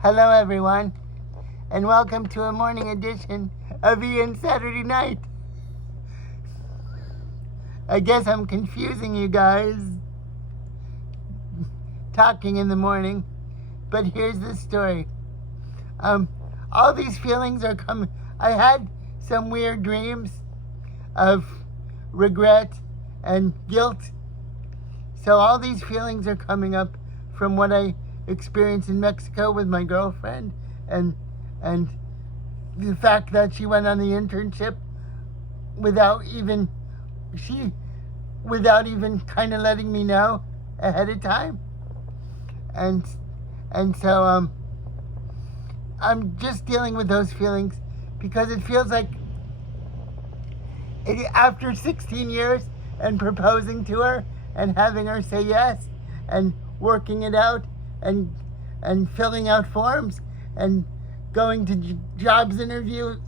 Hello, everyone, and welcome to a morning edition of Ian Saturday Night. I guess I'm confusing you guys, talking in the morning, but here's the story. All these feelings are coming. I had some weird dreams of regret and guilt. So all these feelings are coming up from what I experienced in Mexico with my girlfriend and the fact that she went on the internship without even kind of letting me know ahead of time. And so I'm just dealing with those feelings because it feels like after 16 years and proposing to her and having her say yes and working it out and filling out forms and going to jobs interviews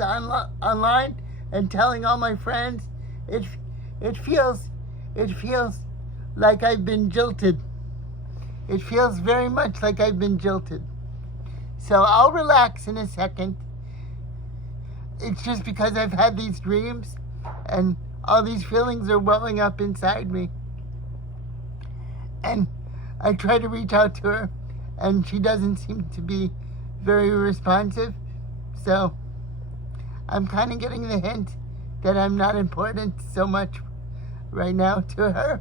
online and telling all my friends, it feels like I've been jilted. It feels very much like I've been jilted. So I'll relax in a second. It's just because I've had these dreams and all these feelings are welling up inside me. And I try to reach out to her and she doesn't seem to be very responsive. So I'm kind of getting the hint that I'm not important so much right now to her.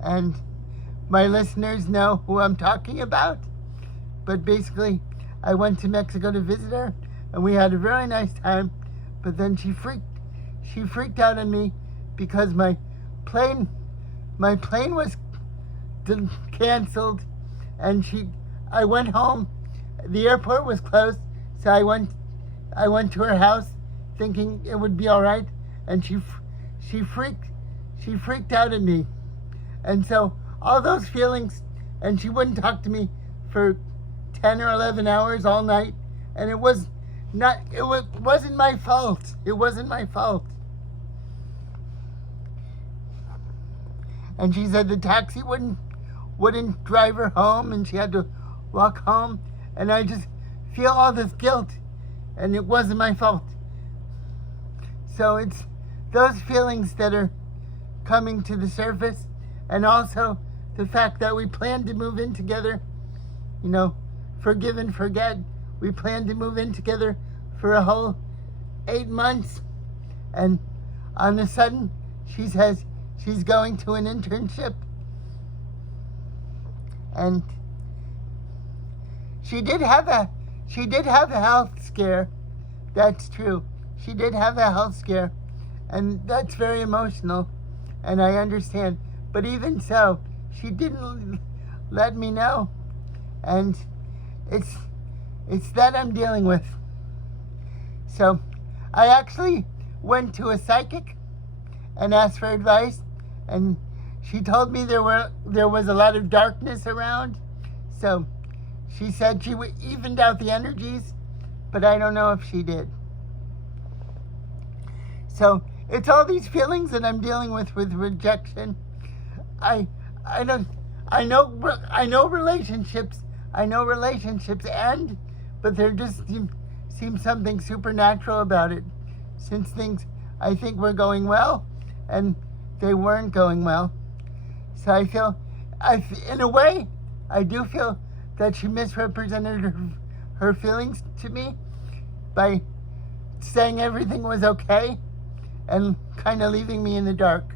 And my listeners know who I'm talking about. But basically, I went to Mexico to visit her and we had a very nice time. But then she freaked out on me because my plane was canceled, and I went home. The airport was closed, so I went to her house thinking it would be all right, and she freaked out at me. And so all those feelings, and she wouldn't talk to me for 10 or 11 hours all night, and it wasn't my fault. It wasn't my fault. And she said the taxi wouldn't drive her home and she had to walk home. And I just feel all this guilt and it wasn't my fault. So it's those feelings that are coming to the surface, and also the fact that we planned to move in together, forgive and forget. We planned to move in together for a whole 8 months, and on a sudden she says she's going to an internship. And she did have a health scare. That's true. She did have a health scare, and that's very emotional, and I understand. But even so, she didn't let me know, and it's that I'm dealing with. So I actually went to a psychic and asked for advice, and she told me there was a lot of darkness around. So she said she evened out the energies, but I don't know if she did. So it's all these feelings that I'm dealing with rejection. I know relationships end, but there just seems something supernatural about it, since things I think were going well and they weren't going well. So I feel, in a way, I do feel that she misrepresented her feelings to me by saying everything was okay and kind of leaving me in the dark.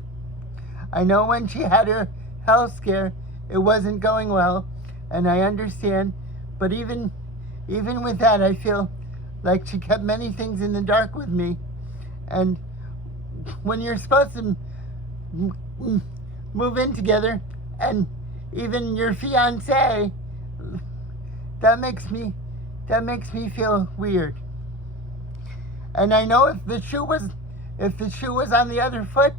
I know when she had her health scare, it wasn't going well, and I understand, but even with that, I feel like she kept many things in the dark with me. And when you're supposed to move in together, and even your fiance, that makes me feel weird. And I know if the shoe was on the other foot,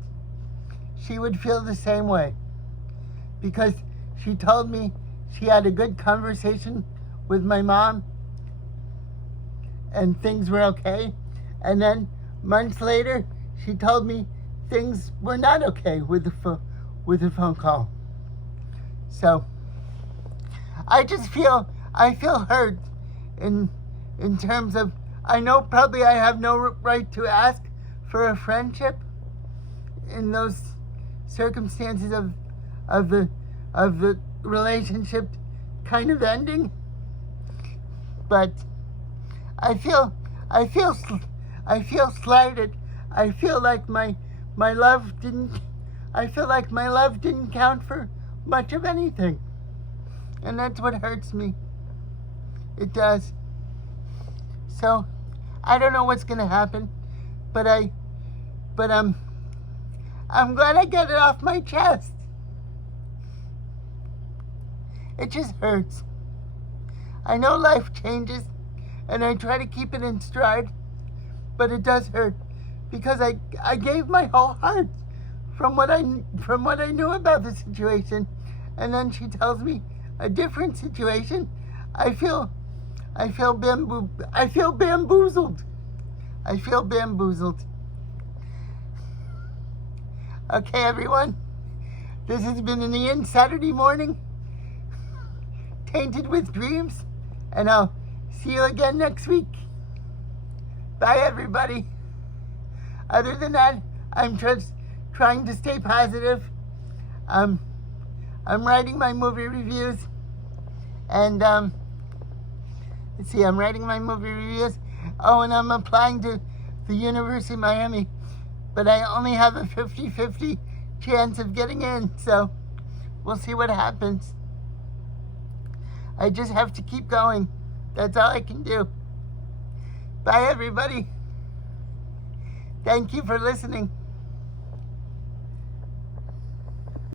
she would feel the same way, because she told me she had a good conversation with my mom and things were okay, and then months later she told me things were not okay with the phone call. So I just feel I feel hurt in terms of, I know probably I have no right to ask for a friendship in those circumstances of the relationship kind of ending, but I feel slighted. I feel like my love didn't count for much of anything, and that's what hurts me. It does. So I don't know what's gonna happen, but I'm glad I got it off my chest. It just hurts. I know life changes, and I try to keep it in stride, but it does hurt because I gave my whole heart from what I knew about the situation, and then she tells me a different situation. I feel bamboozled. I feel bamboozled. Okay, everyone. This has been an Ian Saturday morning, tainted with dreams, and I'll see you again next week. Bye, everybody. Other than that, I'm just trying to stay positive. I'm writing my movie reviews, and let's see, I'm writing my movie reviews. Oh, and I'm applying to the University of Miami, but I only have a 50-50 chance of getting in, so we'll see what happens. I just have to keep going. That's all I can do. Bye, everybody. Thank you for listening.